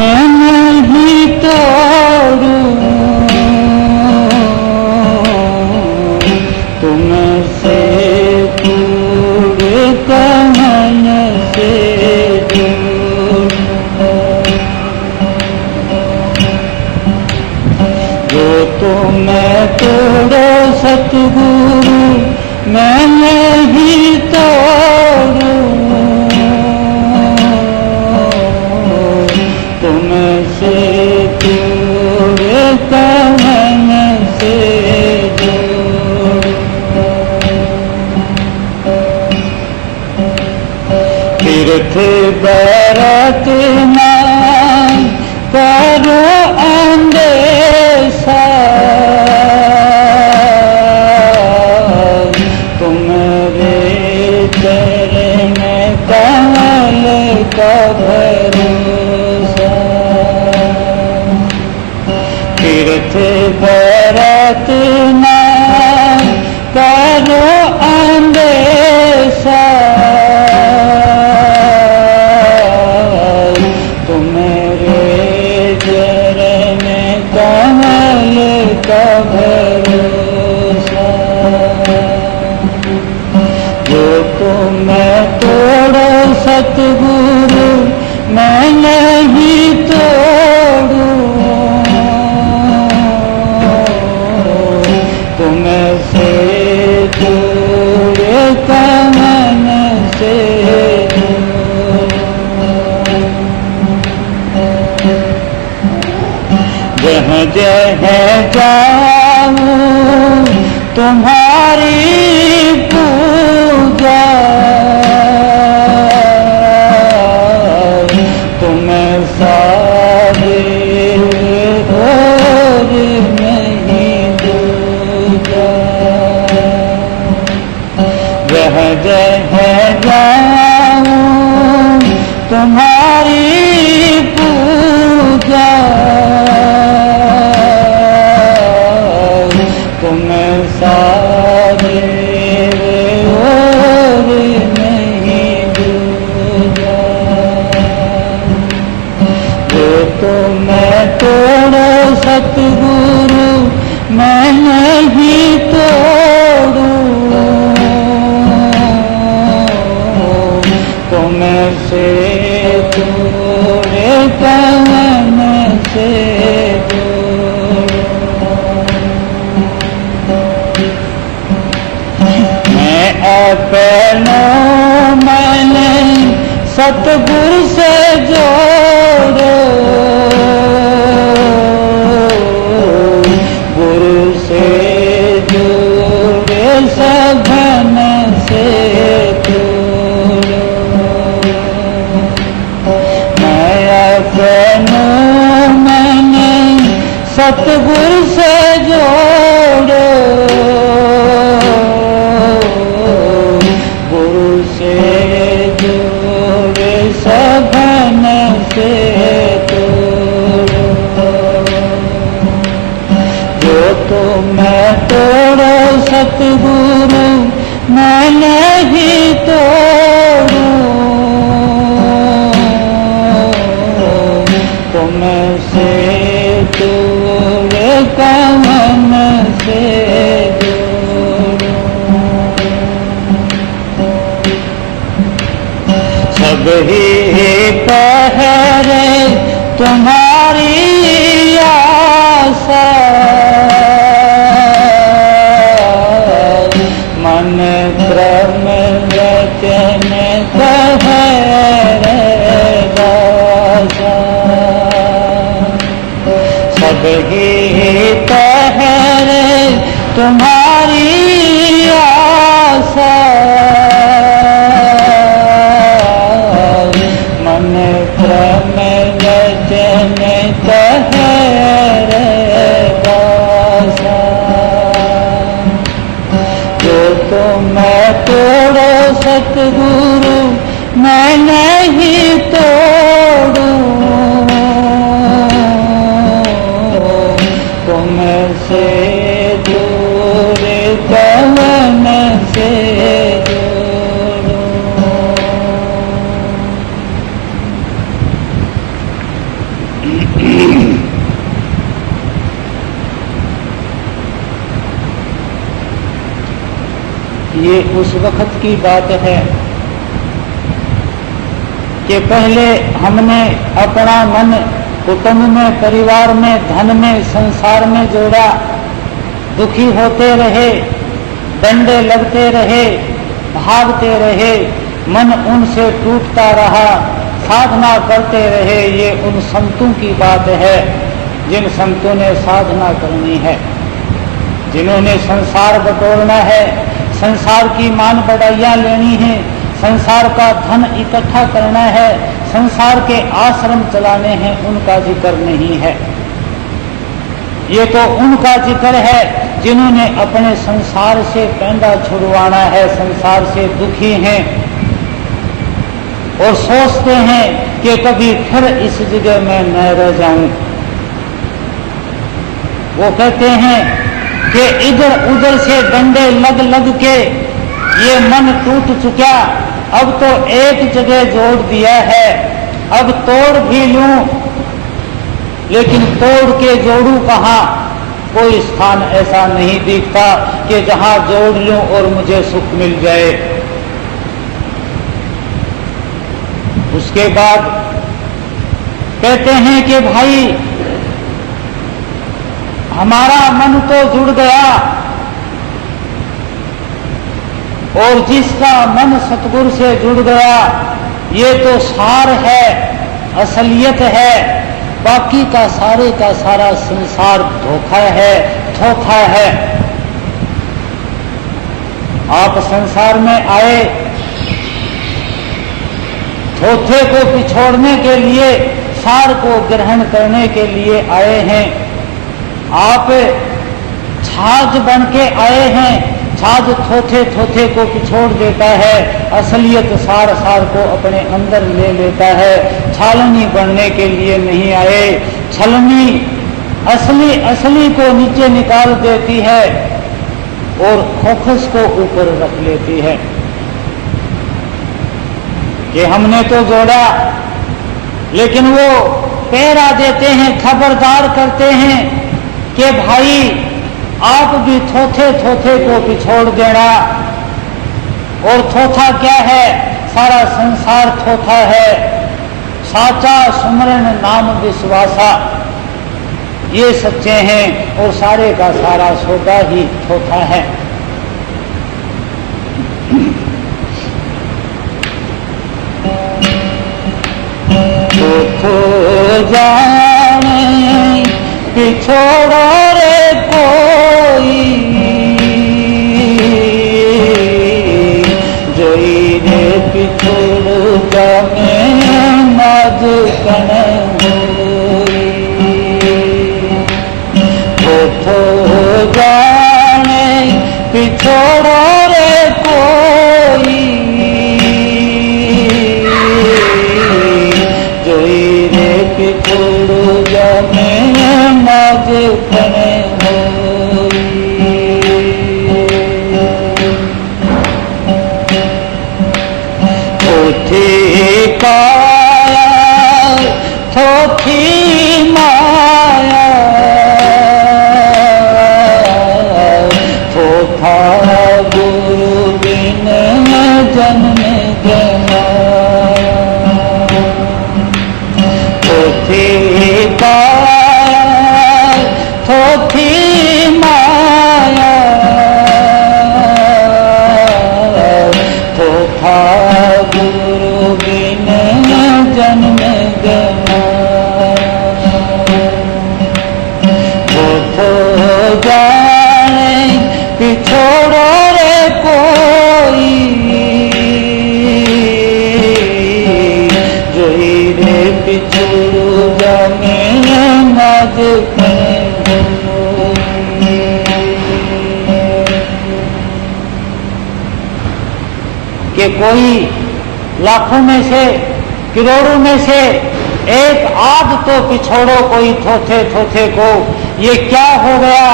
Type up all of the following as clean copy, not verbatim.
मैं नहीं तोड़ूं तुमसे दूर कहन से दूर जो तुम्हें तोड़ो सतगुरु मैं नहीं तोड़ूं तुमसे दूर कहन से दूर तीर्थ बरत ना करो अंदेशा तुम्हारे चरण कमल का भरोसा तीर्थ बरत ना करो अंदेशा तुम्हारे चरण कमल का भरोसा जो तुम्हें तोड़ो सतगुरु मैं नहीं तोड़ूं तुमसे दूर कहन से दूर जहाँ जहाँ जाऊं तुम्हारी पूजा तुम सारे और नहीं दूजा जहाँ जहाँ जाऊं तुम्हारी पूजा तुम सारे और नहीं दूजा जो तुम्हें तोड़ो सतगुरु मैं नहीं तोड़ूं तुमसे दूर कहन से दूर मैं अपनों मैंने सतगुरु से जोड़ो गुरु से जोड़े सघन से जोड़ो मैं अपनों मैंने सतगुरु से जोड़ो गुरु से जोड़े सघन से जोड़ो जो तुम्हें तोड़ो सतगुरु मैं नहीं तोड़ूं तुमसे दूर कहन से दूर सब ही पहरे तुम्हारी आशा मन क्रम वचन कहरे दासा सब ही पहरे तुम्हारी आशा मन क्रम वचन कहरे दासा जो तुम्हें तोड़ो सतगुरु मैं नहीं तोड़ूं तुमसे दूर कहन से दूर। ये उस वक्त की बात है कि पहले हमने अपना मन कुटुंब में, परिवार में, धन में, संसार में जोड़ा, दुखी होते रहे, डंडे लगते रहे, भागते रहे, मन उनसे टूटता रहा, साधना करते रहे। ये उन संतों की बात है जिन संतों ने साधना करनी है, जिन्होंने संसार बटोरना है, संसार की मान बढ़ाइयाँ लेनी है, संसार का धन इकट्ठा करना है, संसार के आश्रम चलाने हैं, उनका जिक्र नहीं है। ये तो उनका जिक्र है जिन्होंने अपने संसार से पैंडा छुड़वाना है, संसार से दुखी हैं और सोचते हैं कि कभी फिर इस जगह में न रह जाऊं। वो कहते हैं कि इधर उधर से डंडे लग लग के ये मन टूट चुका, अब तो एक जगह जोड़ दिया है, अब तोड़ भी लूं, लेकिन तोड़ के जोड़ू कहां? कोई स्थान ऐसा नहीं दिखता कि जहां जोड़ लूं और मुझे सुख मिल जाए। उसके बाद कहते हैं कि भाई हमारा मन तो जुड़ गया, और जिसका मन सतगुरु से जुड़ गया ये तो सार है, असलियत है, बाकी का सारा संसार धोखा है, धोखा है। आप संसार में आए धोखे को पिछोड़ने के लिए, सार को ग्रहण करने के लिए आए हैं। आप छाछ बन के आए हैं, छाछ थोथे थोथे को पिछोड़ देता है, असलियत सार को अपने अंदर ले लेता है। छालनी बनने के लिए नहीं आए, छलनी असली को नीचे निकाल देती है और खोखस को ऊपर रख लेती है कि हमने तो जोड़ा, लेकिन वो पैरा देते हैं, खबरदार करते हैं कि भाई आप भी थोथे थोथे को पिछोड़ देना। और थोथा क्या है? सारा संसार थोथा है। साचा सुमरन नाम विश्वासा, ये सच्चे हैं और सारे का सारा सौदा ही थोथा है। थोथो जाने पिछोड़ो रे कोई, जोई रे पिछोड़ जाने नाज कन होई। थोथो जाने पिछोड़ो रे कोई, जोई रे पिछोड़ जाने नाज कन होई। थोथी काया थोथी माया, थोथा गुरु बिन जन्म गवाया। थोथी काया थोथी माया, थोथा गुरु बिन जन्म गवाया। थोथो जाने पिछोड़ो रे कोई, जोई रे पिछोड़ जाने नाज कन होई। कि कोई लाखों में से, करोड़ों में से एक आध तो पिछोड़ो कोई थोथे थोथे को। ये क्या हो गया?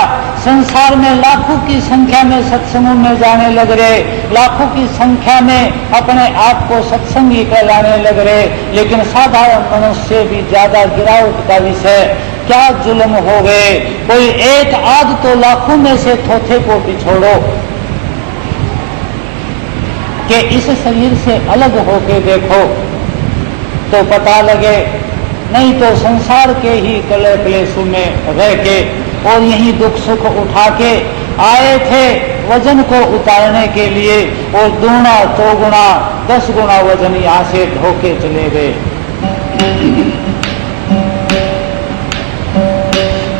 संसार में लाखों की संख्या में सत्संगों में जाने लग रहे, लाखों की संख्या में अपने आप को सत्संगी कहलाने लग रहे, लेकिन साधारण मनुष्य भी ज्यादा गिरावट का विषय। क्या जुल्म हो गए। कोई एक आध तो लाखों में से थोथे को बिछोड़ो कि इस शरीर से अलग होके देखो तो पता लगे, नहीं तो संसार के ही कले क्लेशों में रह के और यही दुख सुख उठा के आए थे वजन को उतारने के लिए, और दूना चौगुना 10 गुना वजन यहां से ढोके चले गए।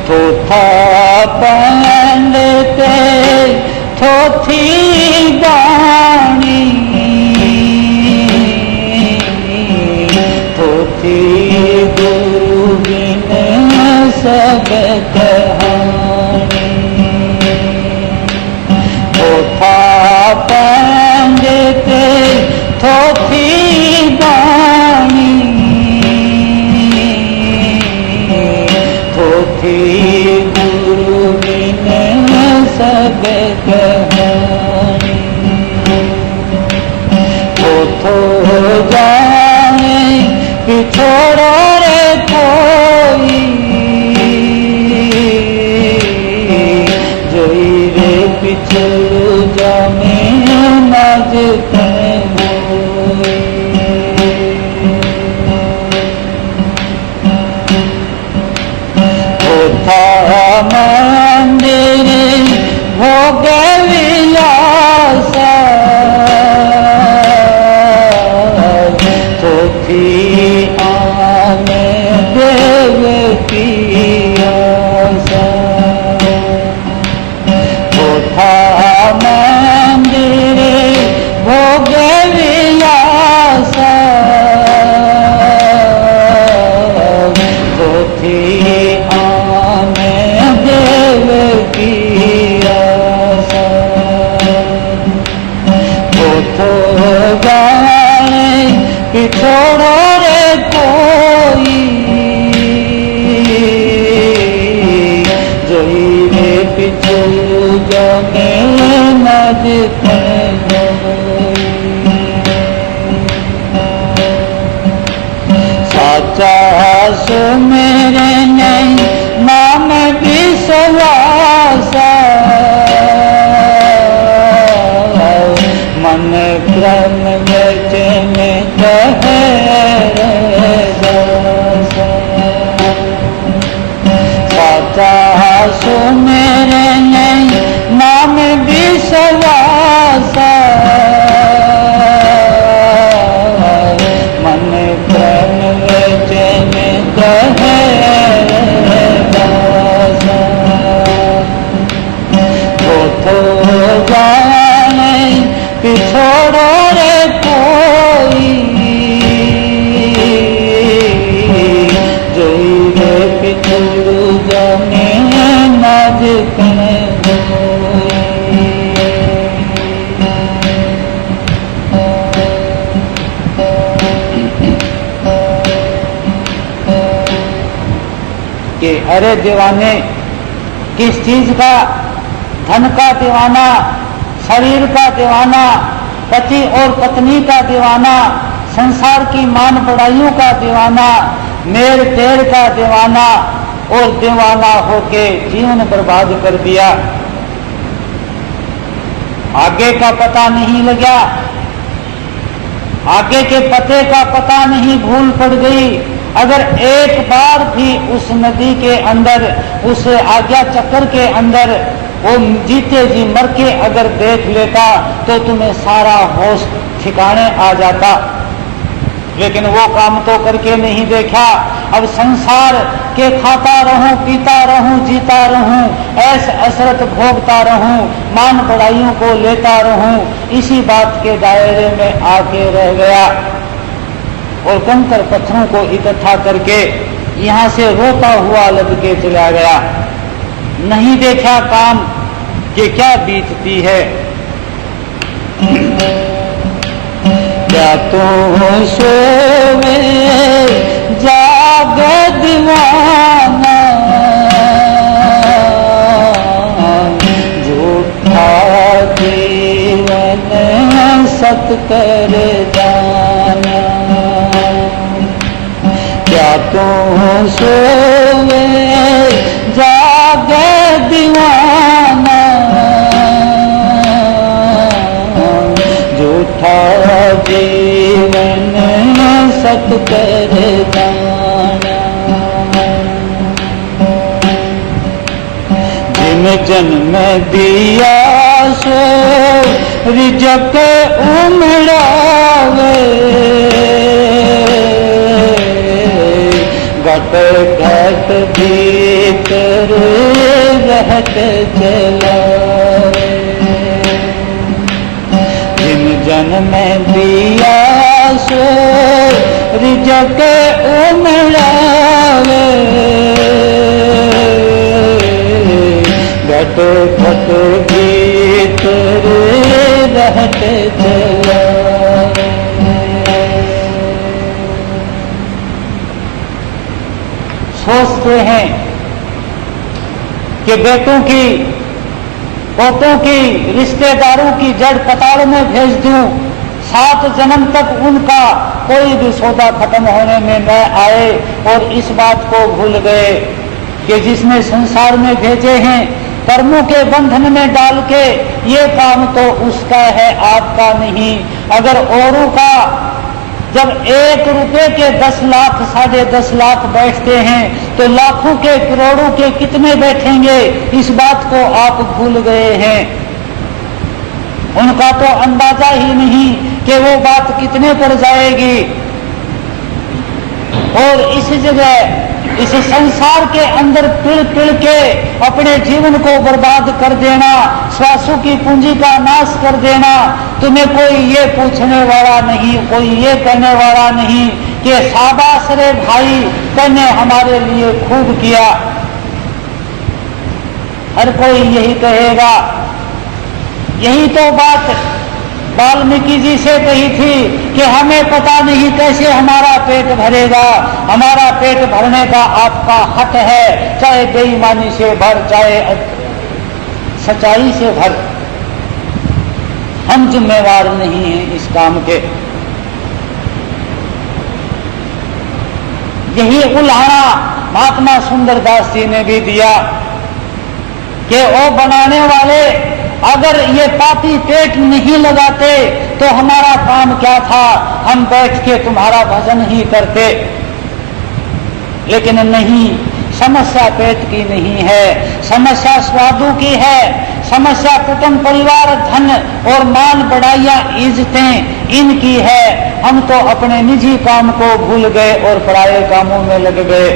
थोथा पहनते थोथी बाणी, थोथी गुरु बिन सब कहानी। थोथा पहनते थोथी बाणी, थोथी गुरु बिन सब कहानी। थोथो जाने पिछोड़ो रे कोई, जोई रे पिछड़ो जाने नज मंदिर भोग विलास, थोथी आने देव की आशा। थोथा मंदिर भोग विलास, थोथी पिछोड़ो रे कोई, जोई रे पिछोड़ जाने नज साचा सो मेरे नहीं नाम विश्वासा, मन क्रम वचन कहे साचा सो मेरे नहीं नाम विश्वासा, मन क्रम वचन कहे थोथो जाने पिछोड़ो रे कोई, जोई रे पिछोड़ जाने नज कि अरे दीवाने, किस चीज का? धन का दीवाना, शरीर का दीवाना, पति और पत्नी का दीवाना, संसार की मान बढ़ाइयों का दीवाना, मेर तेर का दीवाना, और दीवाना होके जीवन बर्बाद कर दिया। आगे का पता नहीं लगा, आगे के पते का पता नहीं, भूल पड़ गई। अगर एक बार भी उस नदी के अंदर, उस आज्ञा चक्र के अंदर वो जीते जी मर के अगर देख लेता तो तुम्हें सारा होश ठिकाने आ जाता, लेकिन वो काम तो करके नहीं देखा। अब संसार के खाता रहूं, पीता रहूं, जीता रहूं, ऐस असरत भोगता रहूं, मान बढ़ाइयों को लेता रहूं, इसी बात के दायरे में आके रह गया और कंकर पत्थरों को इकट्ठा करके यहां से रोता हुआ लद के चला गया। नहीं देखा काम कि क्या बीतती है। क्या तो सोवे जाग दीवाना, रातों सोवे जागे दीवाना, झूठा जीवन सत कर दाना। जिन जन्म दिया सो रिजक उमड़ावे, घट घट भीतर रहत जलावे। जिन जन्म दिया सो रिजक उमड़ावे, घट घट भीतर रहत जलावे। सोचते हैं कि बेटों की पोतों की रिश्तेदारों की जड़ पताल में भेज दूं, 7 जन्म तक उनका कोई भी सौदा खत्म होने में न आए, और इस बात को भूल गए कि जिसने संसार में भेजे हैं कर्मों के बंधन में डाल के, ये काम तो उसका है, आपका नहीं। अगर औरों का जब 1 रुपए के 10 लाख 10.5 लाख बैठते हैं, तो लाखों के करोड़ों के कितने बैठेंगे, इस बात को आप भूल गए हैं। उनका तो अंदाजा ही नहीं कि वो बात कितने पर जाएगी। और इस जगह इस संसार के अंदर पिड़ के अपने जीवन को बर्बाद कर देना, श्वासों की पूंजी का नाश कर देना, तुम्हें कोई ये पूछने वाला नहीं, कोई ये कहने वाला नहीं कि शाबाश रे भाई, तूने हमारे लिए खूब किया। हर कोई यही कहेगा। यही तो बात वाल्मीकि जी से कही थी कि हमें पता नहीं कैसे हमारा पेट भरेगा। हमारा पेट भरने का आपका हक है, चाहे बेईमानी से भर, चाहे सच्चाई से भर। हम जिम्मेवार नहीं हैं इस काम के। यही उल्हाड़ा महात्मा सुंदरदास जी ने भी दिया कि वो बनाने वाले अगर ये पापी पेट नहीं लगाते तो हमारा काम क्या था, हम बैठ के तुम्हारा भजन ही करते। लेकिन नहीं, समस्या पेट की नहीं है, समस्या स्वादों की है, समस्या कुटुंब परिवार धन और मान बढ़ाइयां इज्जतें इनकी है। हम तो अपने निजी काम को भूल गए और पराये कामों में लग गए।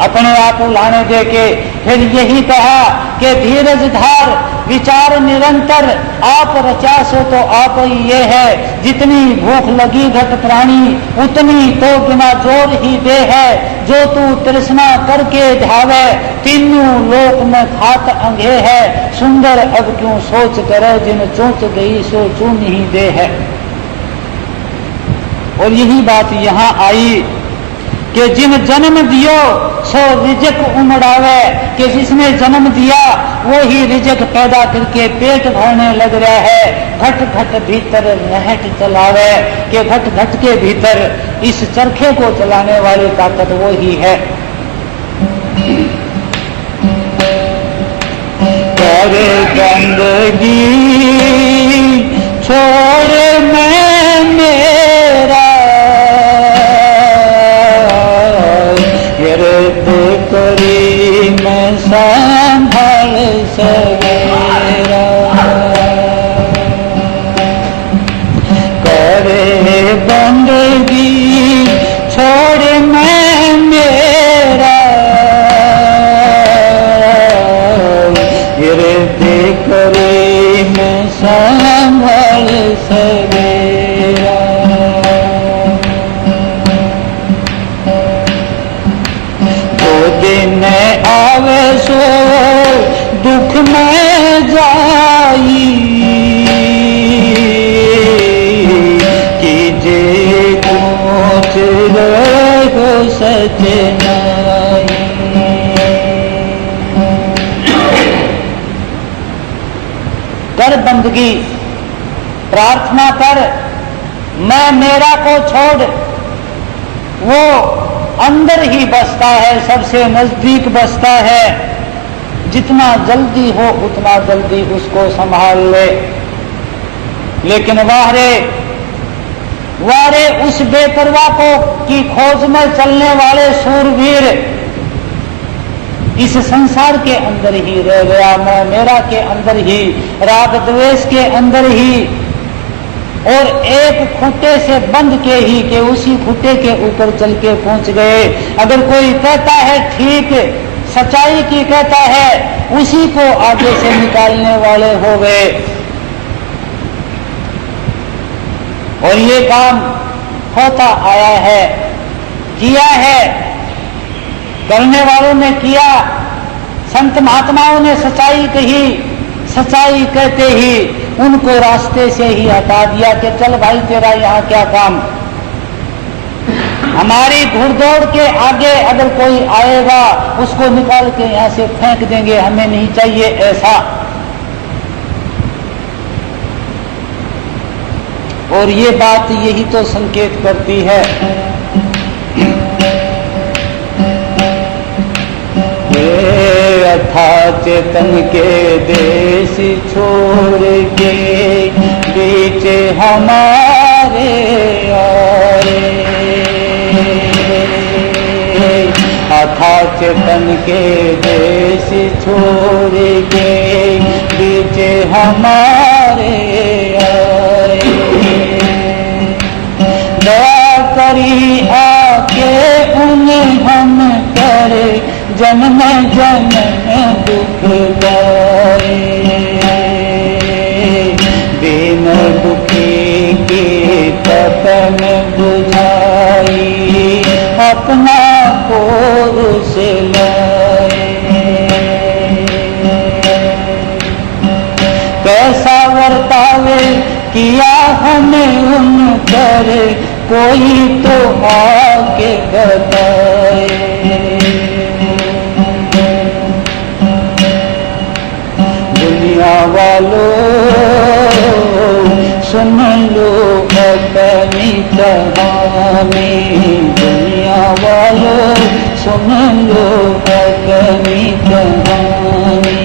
अपने आप उलाने दे के फिर यही कहा कि धीरज धार विचार निरंतर, आप रचा सो तो आप ही ये है। जितनी भूख लगी घट प्राणी, उतनी तो बिना जोर ही दे है। जो तू तृष्णा करके ध्यावे, तीनों लोक में खात अंगे है। सुंदर अब क्यों सोच करे, जिन चोंच गई सो चून ही दे है। और यही बात यहाँ आई कि जिन जन्म दियो सो रिजक उमड़ावे, कि जिसने जन्म दिया वो ही रिजक पैदा करके पेट भरने लग रहा है। घट घट भीतर रहट चलावे, कि घट घट के भीतर इस चरखे को चलाने वाली ताकत वो ही है। कर गंदगी छोड़ मैं मेरा, करी मैं संभाल सवेरा। करे बंदगी छोड़ मैं मेरा, गिरते करी मैं संभाल सवेरा। दिन आवे सो दुख में जाई, कीजे पहुँच रहो सजनाई। कर बंदगी, प्रार्थना कर, मैं मेरा को छोड़, वो अंदर ही बसता है, सबसे नजदीक बसता है। जितना जल्दी हो उतना जल्दी उसको संभाल ले। लेकिन वारे उस बेपरवाह को की खोज में चलने वाले सूरवीर इस संसार के अंदर ही रह गया, मैं मेरा के अंदर ही, राग द्वेष के अंदर ही, और एक खूंटे से बंध के ही कि उसी खूंटे के ऊपर चल के पहुंच गए। अगर कोई कहता है ठीक सच्चाई की कहता है, उसी को आगे से निकालने वाले हो गए। और ये काम होता आया है, किया है, करने वालों ने किया। संत महात्माओं ने सच्चाई कही, सच्चाई कहते ही उनको रास्ते से ही हटा दिया कि चल भाई तेरा यहाँ क्या काम। हमारी घुड़दौड़ के आगे अगर कोई आएगा उसको निकाल के यहाँ से फेंक देंगे, हमें नहीं चाहिए ऐसा। और ये बात यही तो संकेत करती है अथा चेतन के देश छोड़ के बीच हमारे आए, अथा चेतन के देश छोड़ के बीच हमारे आए, दया करी आके उन्हें हम करे जन्म जन्म दुख दाए, दीन दुखी की तपन बुझाई अपना कोर से लाए। कैसा वर्तावे किया हमें उन पर कोई तो आके बताए। दुनिया वालों सुन लो अपनी कहानी, दुनिया वालों सुन लो अपनी कहानी।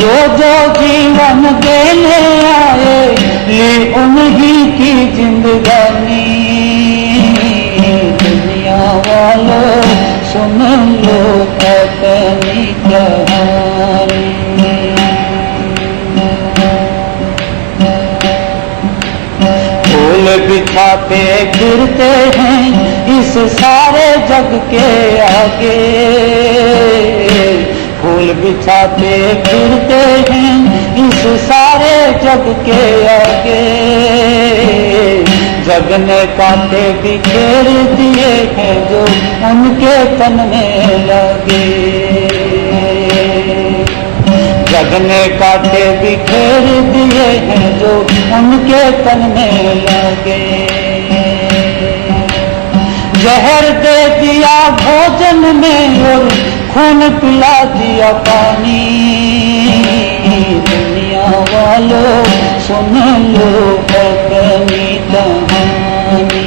जो जो जीवन देने आए ये उन्हीं की जिंदगानी, दुनिया वालों सुन लो अपनी कहानी। फूल बिछाते गिरते हैं इस सारे जग के आगे, फूल बिछाते फिरते हैं इस सारे जग के आगे। जग ने कांटे बिखेर दिए हैं जो उनके तन में लगे, जग ने कांटे बिखेर दिए हैं जो उनके तन में लगे। जहर दे दिया भोजन में और खून पिला दिया पानी, दुनिया वालों सुन लो अपनी कहानी।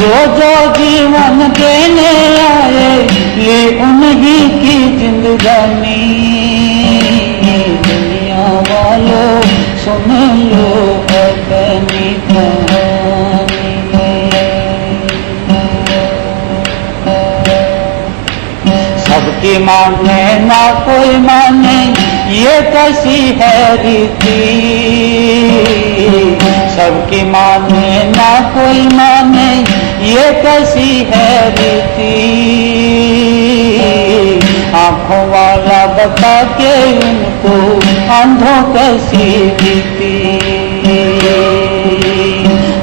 जो जो जीवन देने आए ये उन्हीं की जिंदगानी, दुनिया वालों सुन लो अपनी कहानी। सबकी माने ना कोई माने ये कैसी है रीति, सबकी माने ना कोई माने ये कैसी है रीति। आंखों वाला बता के उनको अंधों कैसी बीती,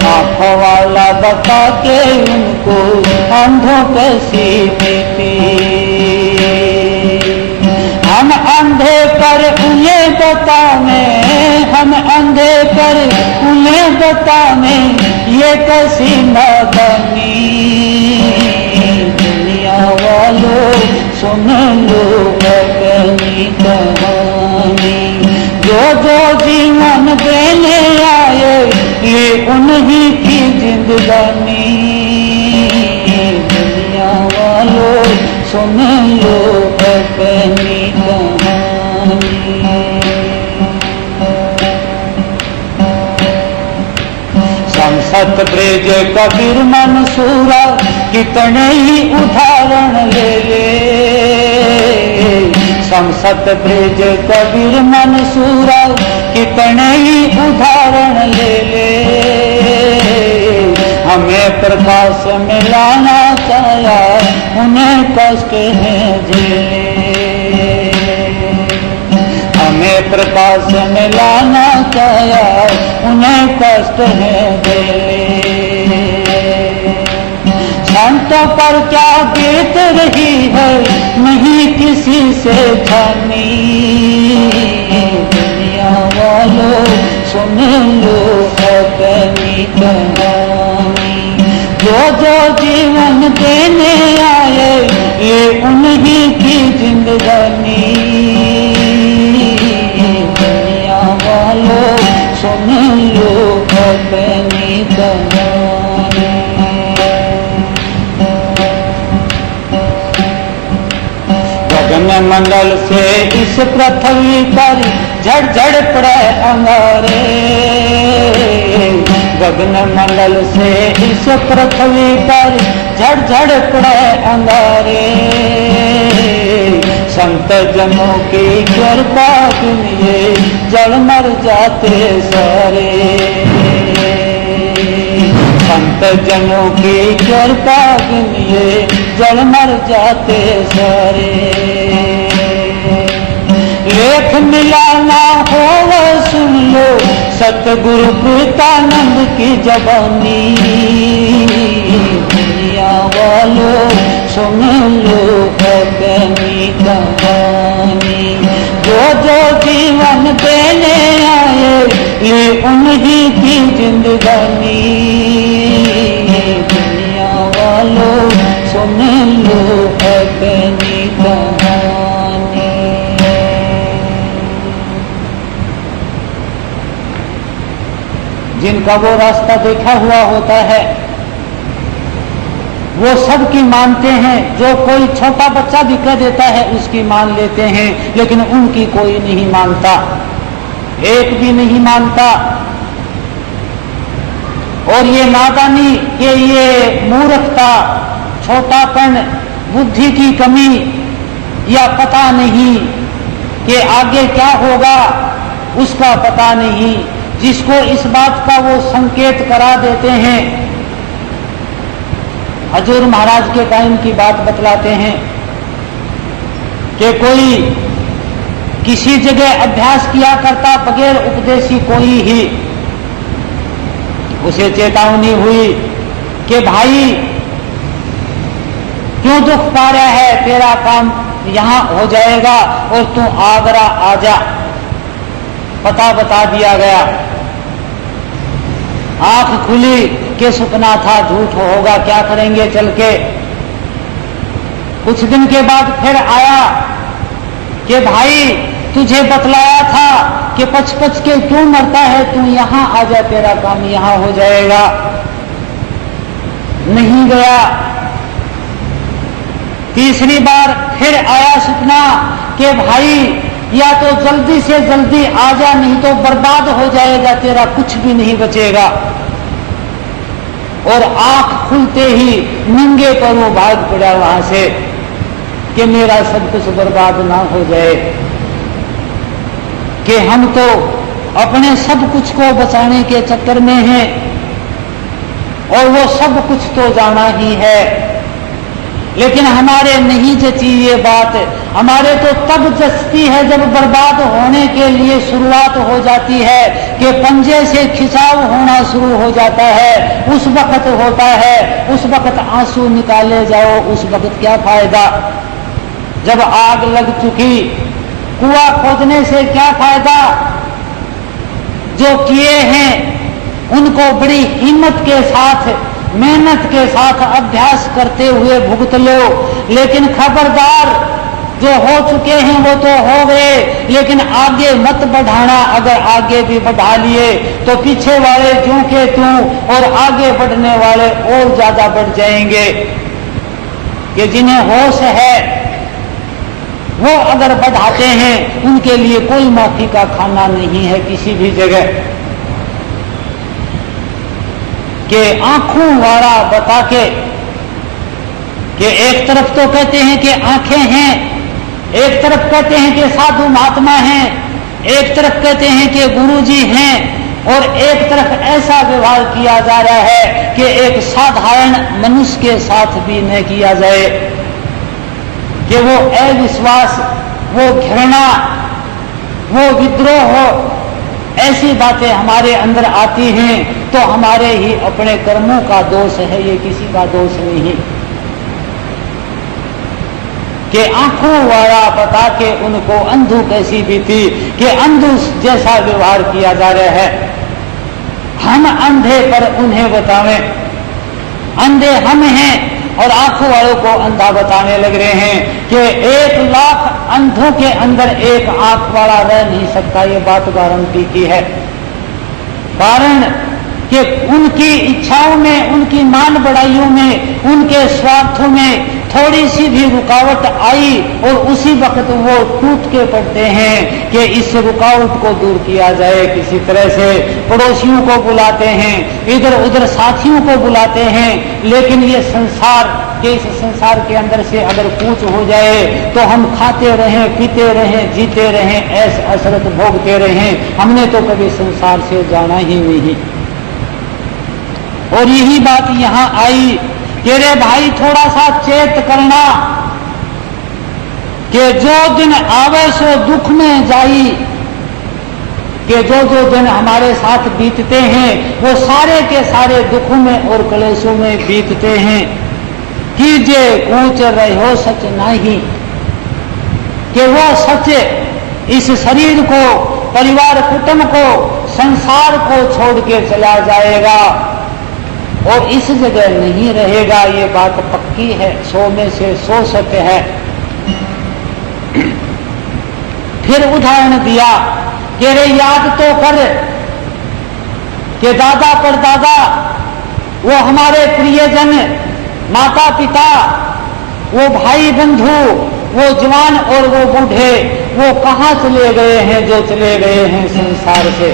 आंखों वाला बता के उनको अंधों कैसी बीती। हम अंधे पर उन्हें बताने, हम अंधे पर उन्हें बताने ये कैसी नादानी। दुनिया वालों सुन लो अपनी कहानी। जो जो जीवन देने आए ये उन्हीं की जिंदगानी, सुन लो अपनी कहानी। संसत ब्रज कबीर मंसूरा कितने ही उदाहरण ले ले। संसत ब्रज कबीर मंसूरा कितने ही उदाहरण ले ले। हमें प्रकाश में लाना चाहा उन्हें कष्ट है झेले। हमें प्रकाश में लाना चाहा उन्हें कष्ट है झेले। संतों पर क्या बीत रही है नहीं किसी से जानी। दुनिया वालों सुन लो अपनी कहानी। जो जो जीवन देने आए ये उन्हीं की जिंदगानी। दुनिया वालों सुन लो अपनी कहानी। गगन मंडल से इस पृथ्वी पर झड़ पड़े अंगारे। गगन मंडल से इस पृथ्वी पर झड़ पड़े अंगारे। संत जनों की कृपा के लिए जल मर जाते सारे। संत जनों की कृपा के लिए जल मर जाते सारे। लेख मिलाना हो वो सुन लो सतगुरु कृतानंद की जबानी। दुनिया वालों सुन लो अपनी कहानी। जो जो जीवन देने आए ये उन्हीं की जिंदगानी। दुनिया वालों सुन लो अपनी कहानी। जिनका वो रास्ता देखा हुआ होता है वो सबकी मानते हैं। जो कोई छोटा बच्चा भी कह देता है उसकी मान लेते हैं, लेकिन उनकी कोई नहीं मानता, एक भी नहीं मानता। और ये नादानी, ये मूर्खता, छोटापन, बुद्धि की कमी या पता नहीं कि आगे क्या होगा उसका पता नहीं, जिसको इस बात का वो संकेत करा देते हैं। हजूर महाराज के टाइम की बात बतलाते हैं कि कोई किसी जगह अभ्यास किया करता बगैर उपदेशी कोई ही, उसे चेतावनी हुई कि भाई क्यों दुख पा रहा है, तेरा काम यहां हो जाएगा और तू आगरा आ जा। पता बता दिया गया। आंख खुली कि सपना था, झूठ होगा, क्या करेंगे चल के। कुछ दिन के बाद फिर आया कि भाई तुझे बतलाया था कि पच पच के क्यों मरता है, तू यहां आ जा, तेरा काम यहां हो जाएगा। नहीं गया। तीसरी बार फिर आया सपना कि भाई या तो जल्दी से जल्दी आ जा, नहीं तो बर्बाद हो जाएगा, तेरा कुछ भी नहीं बचेगा। और आंख खुलते ही नंगे पैरों भाग पड़ा वहां से कि मेरा सब कुछ बर्बाद ना हो जाए, कि हम तो अपने सब कुछ को बचाने के चक्कर में हैं और वो सब कुछ तो जाना ही है। लेकिन हमारे नहीं जची ये बात, हमारे तो तब जचती है जब बर्बाद होने के लिए शुरुआत हो जाती है, कि पंजे से खिंचाव होना शुरू हो जाता है। उस वक्त होता है, उस वक्त आंसू निकाले जाओ, उस वक्त क्या फायदा। जब आग लग चुकी, कुआं खोदने से क्या फायदा। जो किए हैं उनको बड़ी हिम्मत के साथ, मेहनत के साथ अभ्यास करते हुए भुगत लो। लेकिन खबरदार, जो हो चुके हैं वो तो हो गए, लेकिन आगे मत बढ़ाना। अगर आगे भी बढ़ा लिए तो पीछे वाले ज्यों के त्यों और आगे बढ़ने वाले और ज्यादा बढ़ जाएंगे। कि जिन्हें होश है वो अगर बढ़ाते हैं, उनके लिए कोई माफी का खाना नहीं है किसी भी जगह। कि आंखों वाला बता के कि एक तरफ तो कहते हैं कि आंखें हैं, एक तरफ कहते हैं कि साधु महात्मा हैं, एक तरफ कहते हैं कि गुरुजी हैं, और एक तरफ ऐसा व्यवहार किया जा रहा है कि एक साधारण मनुष्य के साथ भी न किया जाए। कि वो अविश्वास, वो घृणा, वो विद्रोह हो, ऐसी बातें हमारे अंदर आती हैं तो हमारे ही अपने कर्मों का दोष है, ये किसी का दोष नहीं। कि आंखों वाला बता के उनको अंधू कैसी भी थी कि अंधू जैसा व्यवहार किया जा रहा है। हम अंधे पर उन्हें बतावें, अंधे हम हैं और आंखों वालों को अंधा बताने लग रहे हैं कि 1,00,000 अंधों के अंदर एक आंख वाला रह नहीं सकता। ये बात गारंटी की है। कारण कि उनकी इच्छाओं में, उनकी मान बढ़ाइयों में, उनके स्वार्थों में थोड़ी सी भी रुकावट आई और उसी वक्त वो टूट के पड़ते हैं कि इस रुकावट को दूर किया जाए। किसी तरह से पड़ोसियों को बुलाते हैं, इधर उधर साथियों को बुलाते हैं, लेकिन ये संसार के, इस संसार के अंदर से अगर कूच हो जाए तो हम खाते रहें, पीते रहें, जीते रहें, ऐश असरत भोगते रहें, हमने तो कभी संसार से जाना ही नहीं। और यही बात यहां आई कि रे भाई थोड़ा सा चेत करना कि जो दिन आवे सो दुख में जाई। कि जो जो दिन हमारे साथ बीतते हैं वो सारे के सारे दुखों में और कलेशों में बीतते हैं। कीजिए कूच रहो सच नहीं, कि वो सच इस शरीर को, परिवार कुटुंब को, संसार को छोड़ के चला जाएगा और इस जगह नहीं रहेगा। ये बात पक्की है, 100 में से 100 सत्य है। फिर उदाहरण दिया कि रे याद तो कर कि दादा परदादा, वो हमारे प्रियजन, माता पिता, वो भाई बंधु, वो जवान और वो बूढ़े, वो कहाँ चले गए हैं जो चले गए हैं संसार से।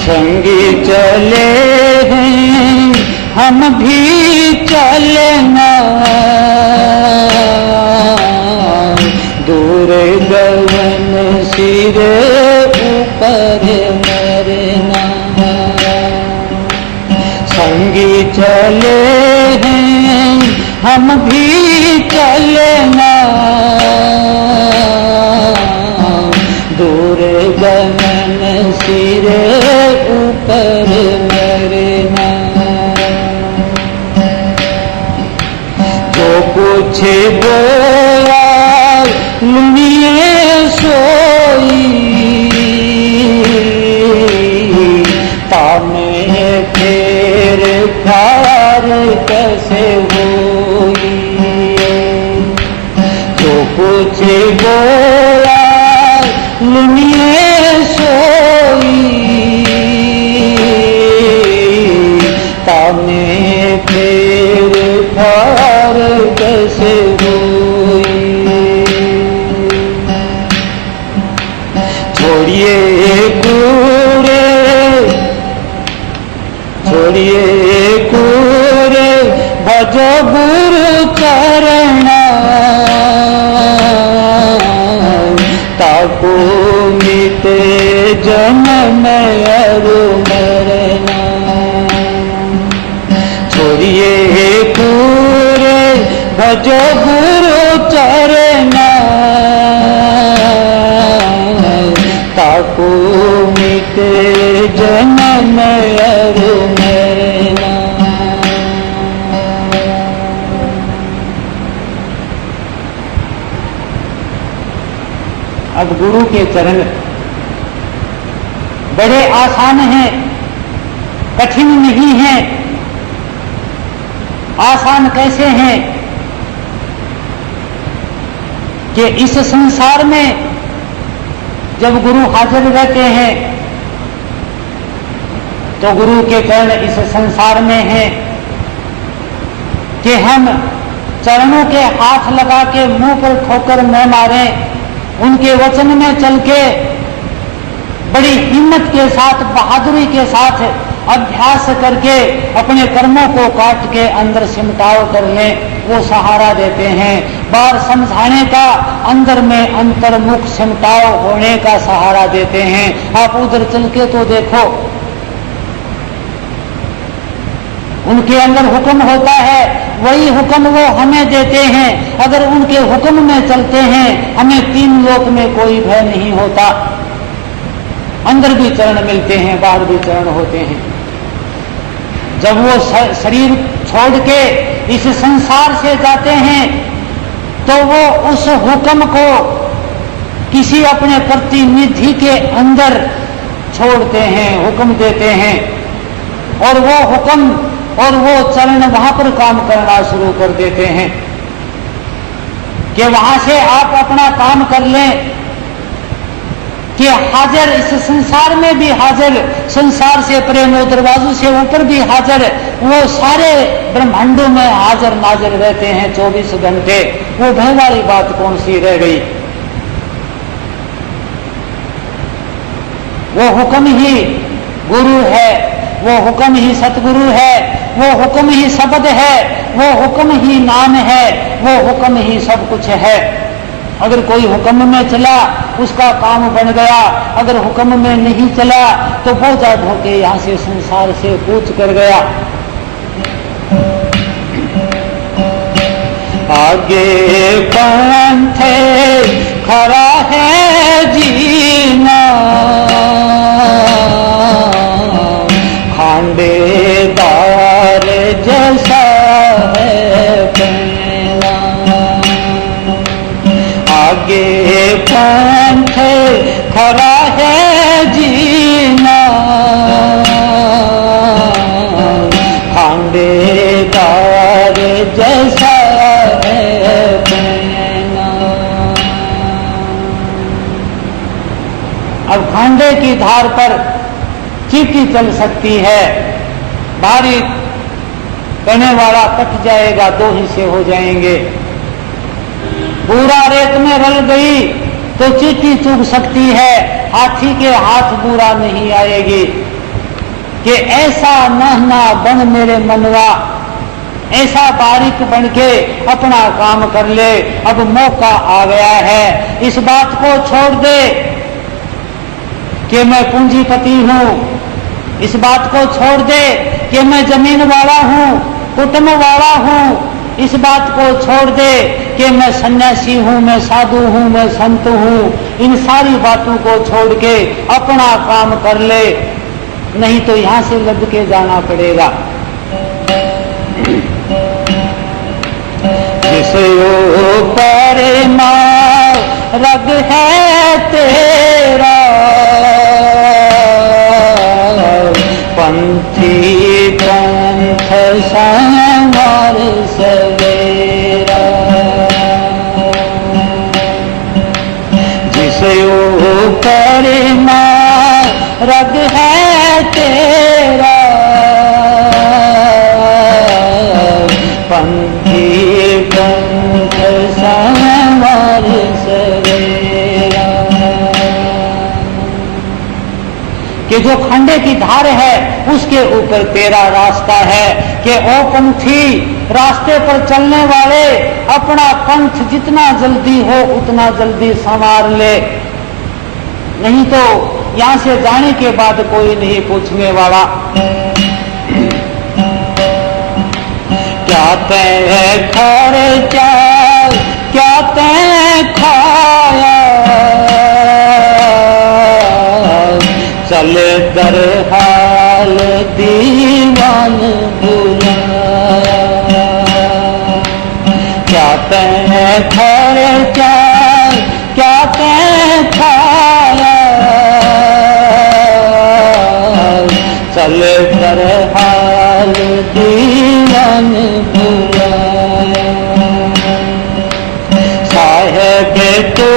संगी चले हैं हम भी चलना, दूर गगन सिर ऊपर मरना। संगी चले हैं हम भी चलना, दूर गगन सिर ऊपर मरना। जो कुछ बोया लुनिए सोई, तामे फेर खार कैसे होई। जो कुछ बोया लुनिए सोई, तामे फेर खार कैसे होई। छोड़िए कूड़े, छोड़िए कूड़े, भजो गुरु चरणा, ताको मिटे जन्म अरु मरना। छोड़िए कूड़े, भजो गुरु चरणा, ताको मिटे जन्म अरु मरना। अब गुरु के चरण बड़े आसान हैं, कठिन नहीं हैं। आसान कैसे हैं कि इस संसार में जब गुरु हाजिर रहते हैं तो गुरु के चरण इस संसार में हैं कि हम चरणों के हाथ लगा के मुंह पर ठोकर न मारें, उनके वचन में चल के बड़ी हिम्मत के साथ, बहादुरी के साथ अभ्यास करके अपने कर्मों को काट के अंदर सिमटाव कर लें, वो सहारा देते हैं। बाहर समझाने का, अंदर में अंतर्मुख सिमटाव होने का सहारा देते हैं। आप उधर चल के तो देखो, उनके अंदर हुक्म होता है, वही हुक्म वो हमें देते हैं। अगर उनके हुक्म में चलते हैं, हमें तीन लोक में कोई भय नहीं होता। अंदर भी चरण मिलते हैं, बाहर भी चरण होते हैं। जब वो शरीर छोड़ के इस संसार से जाते हैं, तो वो उस हुक्म को किसी अपने प्रतिनिधि के अंदर छोड़ते हैं, हुक्म देते हैं, और वो हुक्म और वो चरण वहां पर काम करना शुरू कर देते हैं कि वहां से आप अपना काम कर लें, कि हाजिर इस संसार में भी हाजिर, संसार से परे नौ दरवाजों से ऊपर भी हाजिर, वो सारे ब्रह्मांडों में हाजिर नाजिर रहते हैं 24 घंटे। वो भय वाली बात कौन सी रह गई? वो हुक्म ही गुरु है, वो हुक्म ही सतगुरु है, वो हुक्म ही शब्द है, वो हुक्म ही नाम है, वो हुक्म ही सब कुछ है। अगर कोई हुक्म में चला, उसका काम बन गया। अगर हुक्म में नहीं चला, तो बोझा ढोके यहां से संसार से कूच कर गया। आगे पंथ खड़ा है जीना, खांडेदार जैसा है पहना। आगे पंथ खड़ा है जीना, खांडेदार जैसा है पहना। अब खांडे की धार पर चींटी चल सकती है, भारी करने वाला कट जाएगा, दो हिस्से हो जाएंगे। बूरा रेत में रल गई तो चींटी चुग सकती है, हाथी के हाथ बूरा नहीं आएगी। कि ऐसा नहना बन मेरे मनवा, ऐसा बारीक बन के अपना काम कर ले। अब मौका आ गया है, इस बात को छोड़ दे कि मैं पूंजीपति हूं, इस बात को छोड़ दे कि मैं जमीन वाला हूं, कुटुंब वाला हूं, इस बात को छोड़ दे कि मैं सन्यासी हूं, मैं साधु हूं, मैं संत हूं। इन सारी बातों को छोड़ के अपना काम कर ले, नहीं तो यहां से लद के जाना पड़ेगा। जिस ऊपर रग है तेरा, पंथी पंथ संवार सवेरा। जिस ऊपर रग है तेरा, पंथी पंथ संवार सवेरा। कि जो खंडे की धार है उसके ऊपर तेरा रास्ता है। कि ओ पंथी, रास्ते पर चलने वाले, अपना पंथ जितना जल्दी हो उतना जल्दी संवार ले, नहीं तो यहां से जाने के बाद कोई नहीं पूछने वाला। क्या तैं खर्चा, क्या तैं खाया, चल दर हाल दीवान बुलाया। क्या तैं खर्चा, क्या तैं खाया, चल दर हाल दीवान बुलाया। साहेब तो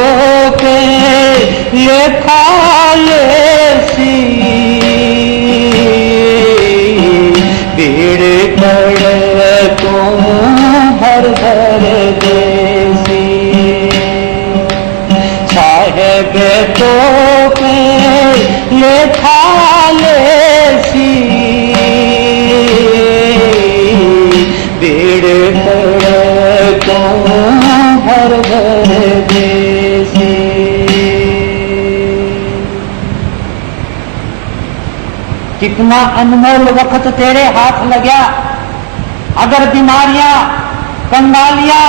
पे ये खाले सी, इतना अनमोल वक्त तेरे हाथ लगा। अगर बीमारियां, कंगालियां,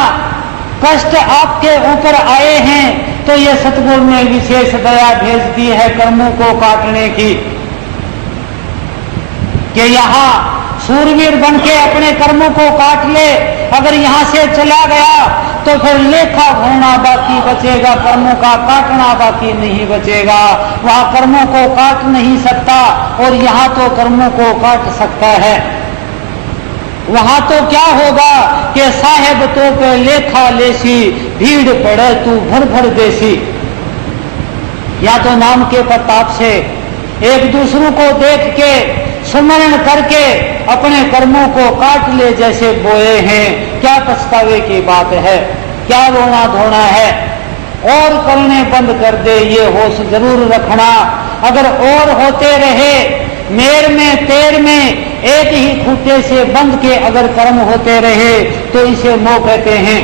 कष्ट आपके ऊपर आए हैं तो ये सतगुरु ने विशेष दया भेज दी है कर्मों को काटने की, कि यहां सूरवीर बन के अपने कर्मों को काट ले। अगर यहां से चला गया तो फिर लेखा भरना बाकी बचेगा, कर्मों का काटना बाकी नहीं बचेगा। वहां कर्मों को काट नहीं सकता और यहां तो कर्मों को काट सकता है। वहां तो क्या होगा कि साहेब तो पे लेखा लेसी, भीड़ पड़े तू भर भर देसी। या तो नाम के प्रताप से एक दूसरों को देख के सुमरण करके अपने कर्मों को काट ले जैसे बोए हैं। क्या पछतावे की बात है, क्या रोना धोना है। और करने बंद कर दे, ये होश जरूर रखना। अगर और होते रहे मेर में तेर में एक ही खूंटे से बंध के अगर कर्म होते रहे तो इसे मोह कहते हैं।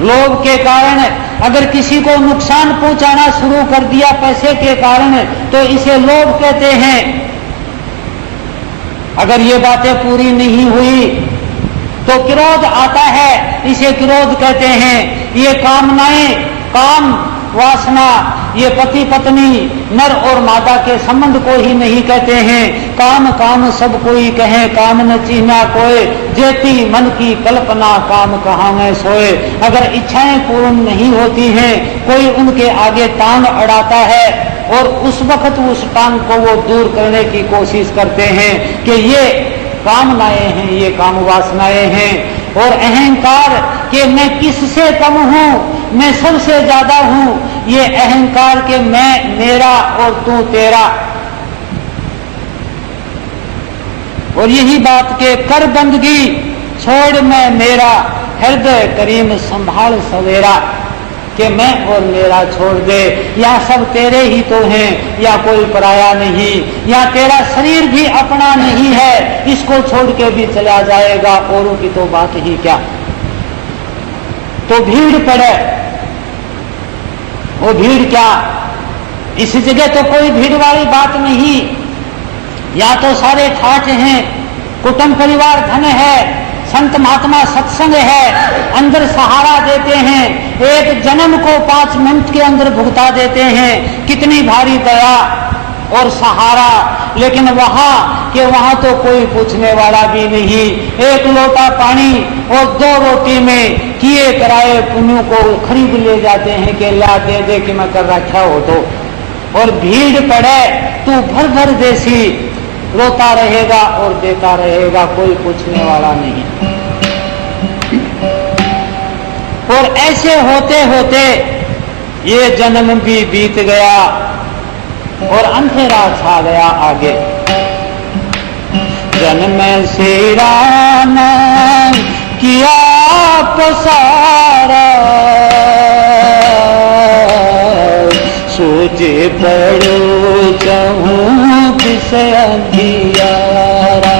लोभ के कारण अगर किसी को नुकसान पहुंचाना शुरू कर दिया पैसे के कारण तो इसे लोभ कहते हैं। अगर ये बातें पूरी नहीं हुई तो क्रोध आता है, इसे क्रोध कहते हैं। ये कामनाएं, काम वासना, ये पति पत्नी, नर और मादा के संबंध को ही नहीं कहते हैं। काम काम सब कोई कहे, काम न चीना कोय, जेती मन की कल्पना काम कहाँ में सोए। अगर इच्छाएं पूर्ण नहीं होती हैं, कोई उनके आगे टांग अड़ाता है और उस वक्त उस टांग को वो दूर करने की कोशिश करते हैं कि ये कामनाएं हैं, ये काम वासनाएं हैं। और अहंकार कि मैं किससे कम हूं, मैं सबसे ज्यादा हूं, ये अहंकार के मैं मेरा और तू तेरा। और यही बात के कर बंदगी छोड़ मैं मेरा, हृदय करीम संभाल सवेरा। कि मैं और मेरा छोड़ दे, या सब तेरे ही तो हैं, या कोई पराया नहीं, या तेरा शरीर भी अपना नहीं है, इसको छोड़ के भी चला जाएगा, औरों की तो बात ही क्या। तो भीड़ पड़े, वो भीड़ क्या, इस जगह तो कोई भीड़ वाली बात नहीं। या तो सारे ठाठ हैं, कुटुंब परिवार धन है, संत महात्मा सत्संग है, अंदर सहारा देते हैं, एक जन्म को 5 मिनट के अंदर भुगता देते हैं। कितनी भारी दया और सहारा। लेकिन वहां तो कोई पूछने वाला भी नहीं। एक लोटा पानी और 2 रोटी में किए कराए पुण्यों को खरीद ले जाते हैं कि ला दे दे कि मैं कर रखा हो तो। और भीड़ पड़े तू भर भर देसी, रोता रहेगा और देता रहेगा, कोई पूछने वाला नहीं। और ऐसे होते होते ये जन्म भी बीत गया और अंधेरा छा गया आगे। जन्म से राम किया पसारा, सोचे पड़ो चाहूं किसे अंधियारा।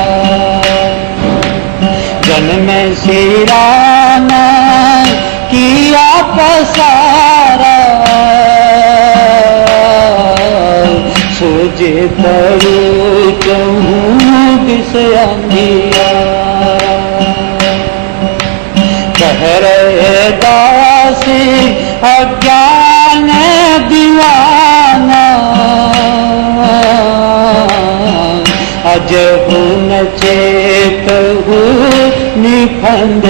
जन्म से राम किया पसारा, सोचे पड़ो चाहूं किसे अंधियारा। कह रहे दास अज्ञान दीवाना, अजब न चेत निफंद